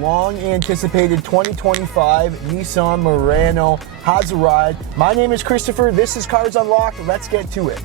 long anticipated 2025 Nissan Murano has arrived. My name is Christopher, this is Cars Unlocked, let's get to it.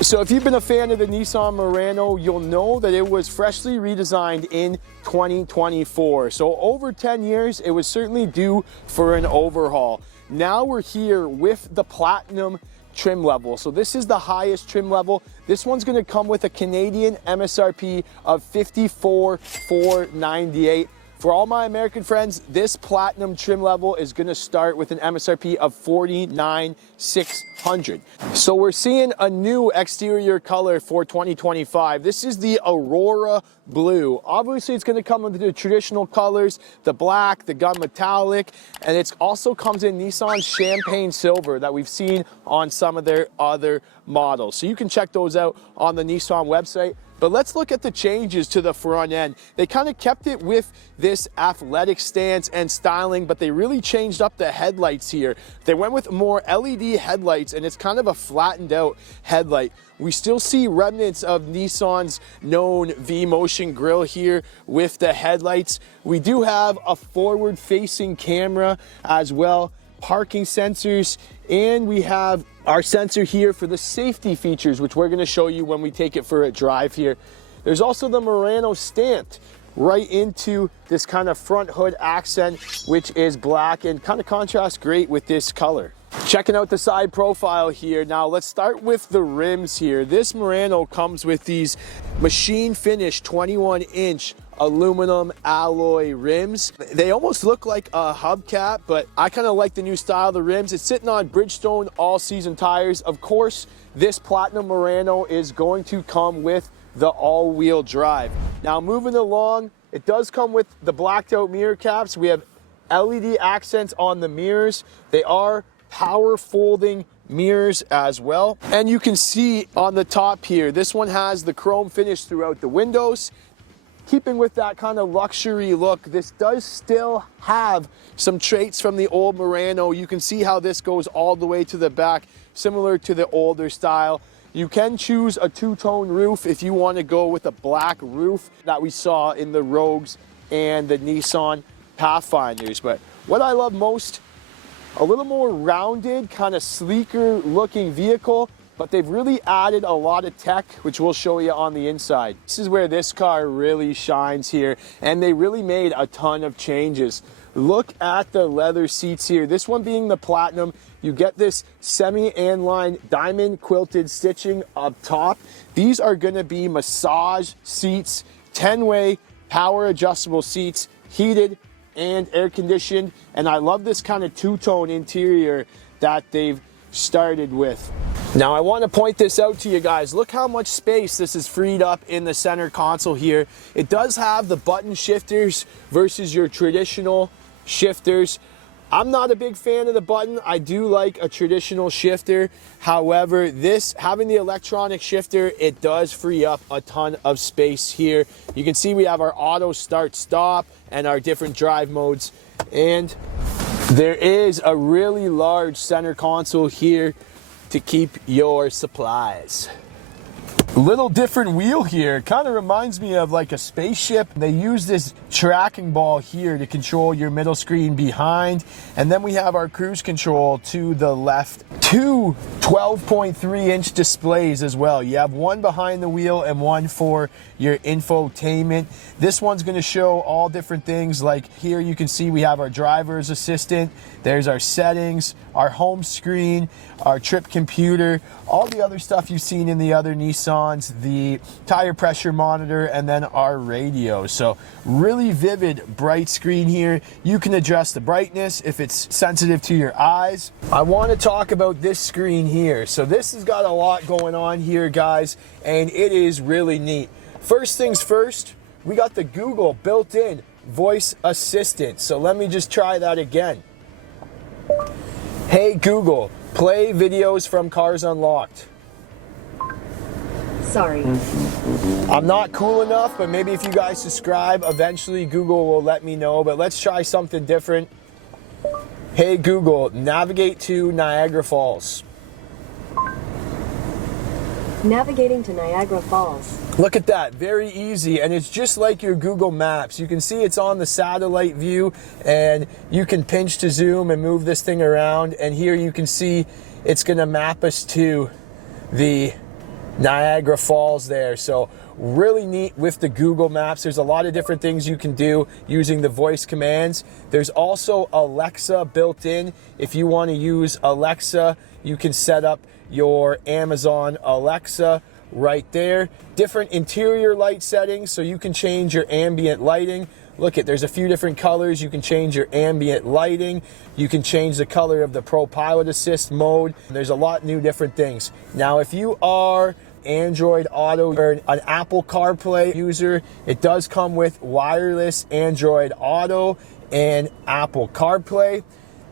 So if you've been a fan of the Nissan Murano, you'll know that it was freshly redesigned in 2024. So over 10 years, it was certainly due for an overhaul. Now we're here with the Platinum trim level. So this is the highest trim level. This one's going to come with a Canadian MSRP of $54,498. For all my American friends, this Platinum trim level is going to start with an MSRP of $49,600. So we're seeing a new exterior color for 2025. This is the Aurora Blue. Obviously, it's going to come with the traditional colors, the black, the gun metallic, and it also comes in Nissan's Champagne Silver that we've seen on some of their other models. So you can check those out on the Nissan website. But let's look at the changes to the front end. They kind of kept it with this athletic stance and styling, but they really changed up the headlights here. They went with more LED headlights, and it's kind of a flattened out headlight. We still see remnants of Nissan's known V-Motion grille here with the headlights. We do have a forward-facing camera as well, parking sensors, and we have our sensor here for the safety features, which we're going to show you when we take it for a drive here. There's also the Murano stamped right into this kind of front hood accent, which is black and kind of contrasts great with this color. Checking out the side profile here. Now let's start with the rims here. This Murano comes with these machine finish 21-inch aluminum alloy rims. They almost look like a hubcap, but I kind of like the new style of the rims. It's sitting on Bridgestone all-season tires. Of course, this Platinum Murano is going to come with the all-wheel drive. Now moving along, it does come with the blacked out mirror caps. We have LED accents on the mirrors. They are power folding mirrors as well. And you can see on the top here, this one has the chrome finish throughout the windows. Keeping with that kind of luxury look, this does still have some traits from the old Murano. You can see how this goes all the way to the back, similar to the older style. You can choose a two-tone roof if you want to go with a black roof that we saw in the Rogues and the Nissan Pathfinders. But what I love most, a little more rounded, kind of sleeker looking vehicle, but they've really added a lot of tech, which we'll show you on the inside. This is where this car really shines here, and they really made a ton of changes. Look at the leather seats here. This one being the Platinum, you get this semi-anline diamond quilted stitching up top. These are gonna be massage seats, 10-way power adjustable seats, heated and air conditioned, and I love this kind of two-tone interior that they've started with. Now I want to point this out to you guys. Look how much space this is freed up in the center console here. It does have the button shifters versus your traditional shifters. I'm not a big fan of the button. I do like a traditional shifter. However, this having the electronic shifter, it does free up a ton of space here. You can see we have our auto start stop and our different drive modes. And there is a really large center console here to keep your supplies. Little different wheel here, kind of reminds me of like a spaceship. They use this tracking ball here to control your middle screen behind, and then we have our cruise control to the left. Two 12.3-inch displays as well. You have one behind the wheel and one for your infotainment. This one's going to show all different things, like here you can see we have our driver's assistant, there's our settings, our home screen, our trip computer, all the other stuff you've seen in the other Nissans, the tire pressure monitor, and then our radio. So really vivid, bright screen here. You can adjust the brightness if it's sensitive to your eyes. I want to talk about this screen here. So this has got a lot going on here, guys, and it is really neat. First things first, we got the Google built-in voice assistant. So let me just try that again. Hey Google, play videos from Cars Unlocked. Sorry. I'm not cool enough, but maybe if you guys subscribe, eventually Google will let me know. But let's try something different. Hey Google, navigate to Niagara Falls. Navigating to Niagara Falls. Look at that, very easy, and it's just like your Google Maps. You can see it's on the satellite view, and you can pinch to zoom and move this thing around, and here you can see it's gonna map us to the Niagara Falls there. So really neat with the Google Maps. There's a lot of different things you can do using the voice commands. There's also Alexa built in. If you want to use Alexa, you can set up your Amazon Alexa right there. Different interior light settings, so you can change your ambient lighting. Look at, there's a few different colors. You can change your ambient lighting. You can change the color of the Pro Pilot Assist mode. There's a lot new different things. Now, if you are Android Auto or an Apple CarPlay user, it does come with wireless Android Auto and Apple CarPlay.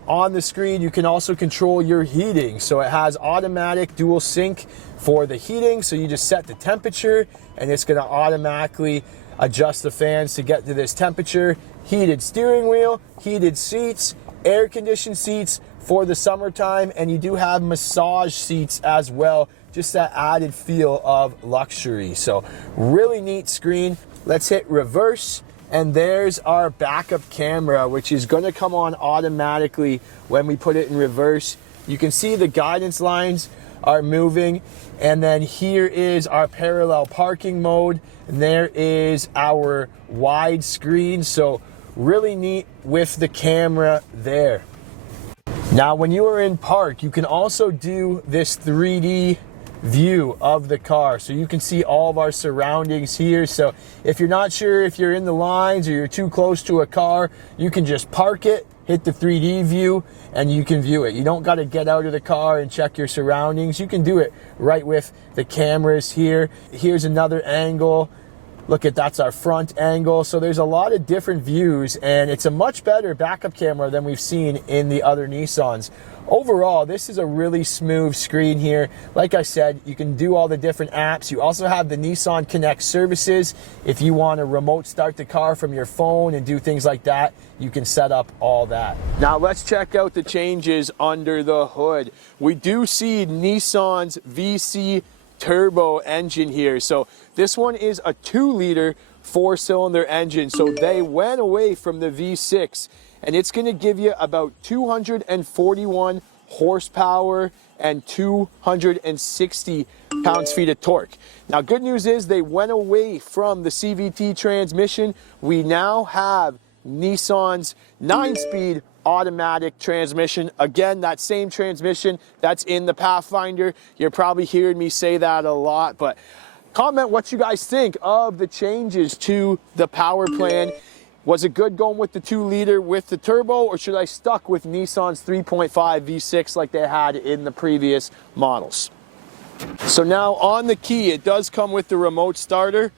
On the screen, you can also control your heating. So it has automatic dual sync for the heating. So you just set the temperature and it's gonna automatically adjust the fans to get to this temperature. Heated steering wheel, heated seats, air conditioned seats for the summertime, and you do have massage seats as well, just that added feel of luxury. So really neat screen. Let's hit reverse, and there's our backup camera, which is going to come on automatically when we put it in reverse. You can see the guidance lines are moving, and then here is our parallel parking mode, and there is our wide screen. So really neat with the camera there. Now, when you are in park, you can also do this 3D view of the car, so you can see all of our surroundings here. So if you're not sure if you're in the lines or you're too close to a car, you can just park it, hit the 3D view, and you can view it. You don't got to get out of the car and check your surroundings. You can do it right with the cameras here. Here's another angle. Look at, that's our front angle. So there's a lot of different views, and it's a much better backup camera than we've seen in the other Nissans. Overall, this is a really smooth screen here. Like I said, you can do all the different apps. You also have the Nissan Connect services. If you want to remote start the car from your phone and do things like that, you can set up all that. Now let's check out the changes under the hood. We do see Nissan's VC turbo engine here. So this one is a 2-liter 4-cylinder engine. So they went away from the V6, and it's going to give you about 241 horsepower and 260 pounds-feet of torque. Now, good news is they went away from the CVT transmission. We now have Nissan's 9-speed automatic transmission. Again, that same transmission that's in the Pathfinder. You're probably hearing me say that a lot, but comment what you guys think of the changes to the power plan. Was it good going with the 2-liter with the turbo, or should I stuck with Nissan's 3.5 V6 like they had in the previous models? So now on the key, it does come with the remote starter.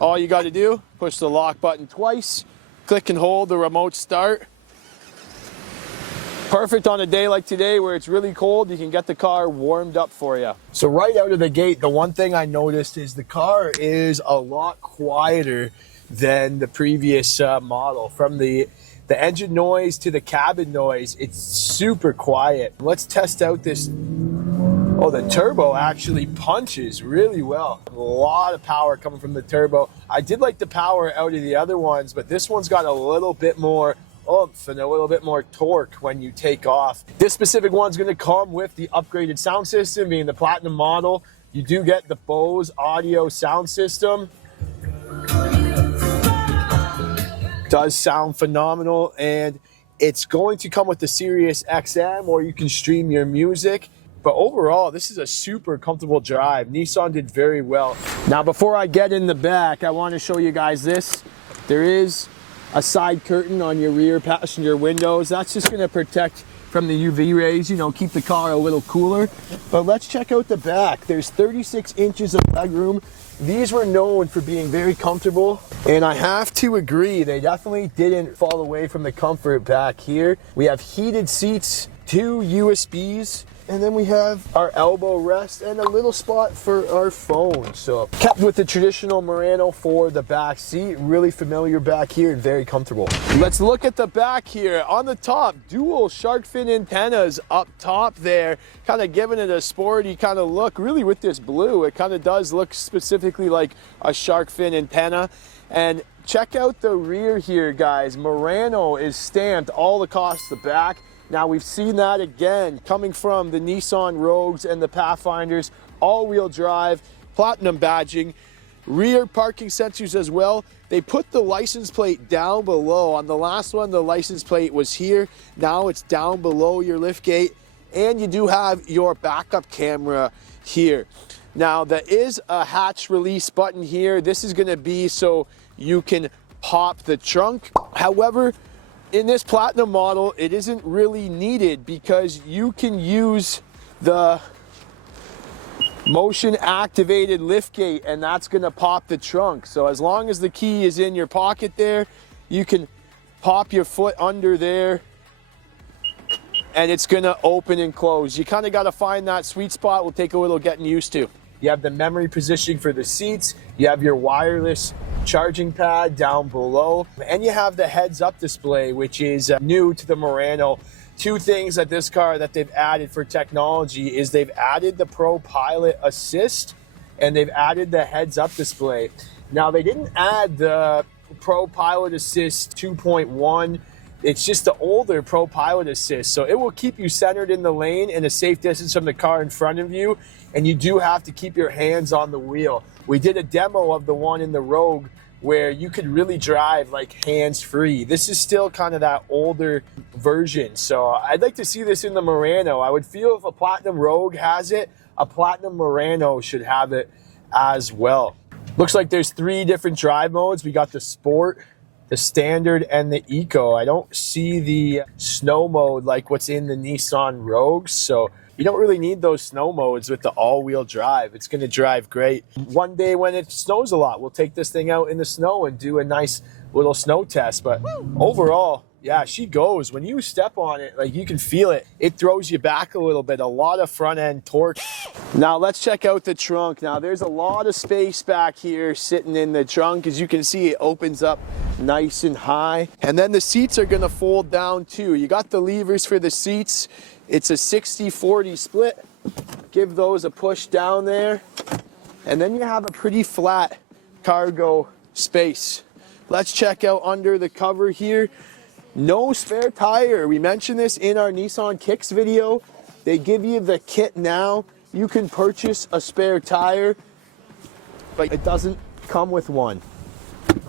All you got to do, push the lock button twice, click and hold the remote start. Perfect on a day like today where it's really cold. You can get the car warmed up for you. So right out of the gate, the one thing I noticed is the car is a lot quieter than the previous model. From the engine noise to the cabin noise, it's super quiet. Let's test out this. Oh, the turbo actually punches really well. A lot of power coming from the turbo. I did like the power out of the other ones, but this one's got a little bit more oomph and a little bit more torque when you take off. This specific one's going to come with the upgraded sound system, being the Platinum model. You do get the Bose audio sound system. Does sound phenomenal, and it's going to come with the Sirius XM, or you can stream your music. But overall, this is a super comfortable drive. Nissan did very well. Now, before I get in the back, I want to show you guys this. There is a side curtain on your rear passenger windows. That's just going to protect from the UV rays, you know, keep the car a little cooler. But let's check out the back. There's 36 inches of legroom. These were known for being very comfortable, and I have to agree, they definitely didn't fall away from the comfort back here. We have heated seats, 2 USBs, And then we have our elbow rest and a little spot for our phone. So kept with the traditional Murano for the back seat. Really familiar back here and very comfortable. Let's look at the back here. On the top, dual shark fin antennas up top there, kind of giving it a sporty kind of look. Really with this blue, it kind of does look specifically like a shark fin antenna. And check out the rear here, guys. Murano is stamped all across the back. Now we've seen that again coming from the Nissan Rogues and the Pathfinders, all-wheel drive, platinum badging, rear parking sensors as well. They put the license plate down below. On the last one, the license plate was here. Now it's down below your lift gate, and you do have your backup camera here. Now there is a hatch release button here. This is going to be so you can pop the trunk. However, in this platinum model, it isn't really needed because you can use the motion activated lift gate, and that's going to pop the trunk. So as long as the key is in your pocket there, you can pop your foot under there and it's going to open and close. You kind of got to find that sweet spot. Will take a little getting used to. You have the memory positioning for the seats. You have your wireless charging pad down below, and you have the heads-up display, which is new to the Murano. Two things at this car that they've added for technology is they've added the Pro Pilot Assist and they've added the heads-up display. Now, they didn't add the Pro Pilot Assist 2.1. It's just the older Pro Pilot Assist, so it will keep you centered in the lane and a safe distance from the car in front of you, and you do have to keep your hands on the wheel. We did a demo of the one in the Rogue where you could really drive like hands-free. This is still kind of that older version, so I'd like to see this in the Murano. I would feel if a Platinum Rogue has it, a Platinum Murano should have it as well. Looks like there's 3 different drive modes. We got the Sport, the Standard, and the Eco. I don't see the snow mode like what's in the Nissan Rogues, so you don't really need those snow modes with the all-wheel drive. It's going to drive great. One day when it snows a lot, we'll take this thing out in the snow and do a nice little snow test. But overall, yeah, she goes. When you step on it, like you can feel it. It throws you back a little bit. A lot of front-end torque. Now let's check out the trunk. Now there's a lot of space back here sitting in the trunk. As you can see, it opens up nice and high. And then the seats are going to fold down too. You got the levers for the seats. It's a 60-40 split. Give those a push down there. And then you have a pretty flat cargo space. Let's check out under the cover here. No spare tire. We mentioned this in our Nissan Kicks video. They give you the kit now. You can purchase a spare tire, but it doesn't come with one.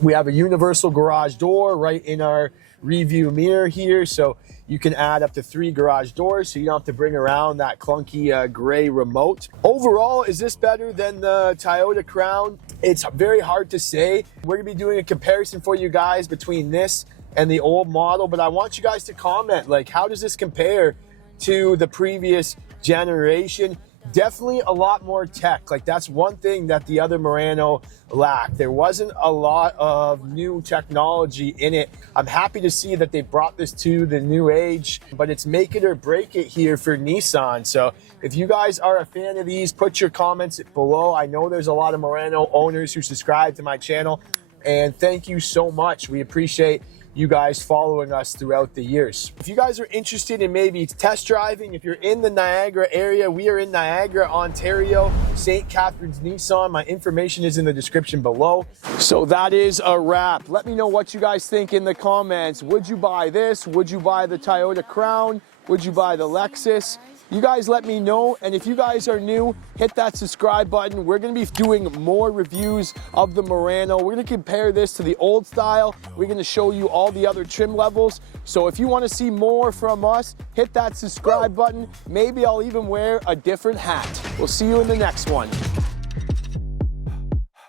We have a universal garage door right in our review mirror here, so you can add up to 3 garage doors, so you don't have to bring around that clunky gray remote. Overall, is this better than the Toyota Crown? It's very hard to say. We're gonna be doing a comparison for you guys between this and the old model, but I want you guys to comment, like, how does this compare to the previous generation? Definitely a lot more tech. Like, that's one thing that the other Murano lacked. There wasn't a lot of new technology in it. I'm happy to see that they brought this to the new age, but it's make it or break it here for Nissan. So if you guys are a fan of these, put your comments below. I know there's a lot of Murano owners who subscribe to my channel, and thank you so much. We appreciate you guys following us throughout the years. If you guys are interested in maybe test driving, if you're in the Niagara area, we are in Niagara, Ontario, St. Catharines Nissan. My information is in the description below. So that is a wrap. Let me know what you guys think in the comments. Would you buy this? Would you buy the Toyota Crown? Would you buy the Lexus? You guys let me know, and if you guys are new, hit that subscribe button. We're gonna be doing more reviews of the Murano. We're gonna compare this to the old style. We're gonna show you all the other trim levels. So if you wanna see more from us, hit that subscribe button. Maybe I'll even wear a different hat. We'll see you in the next one.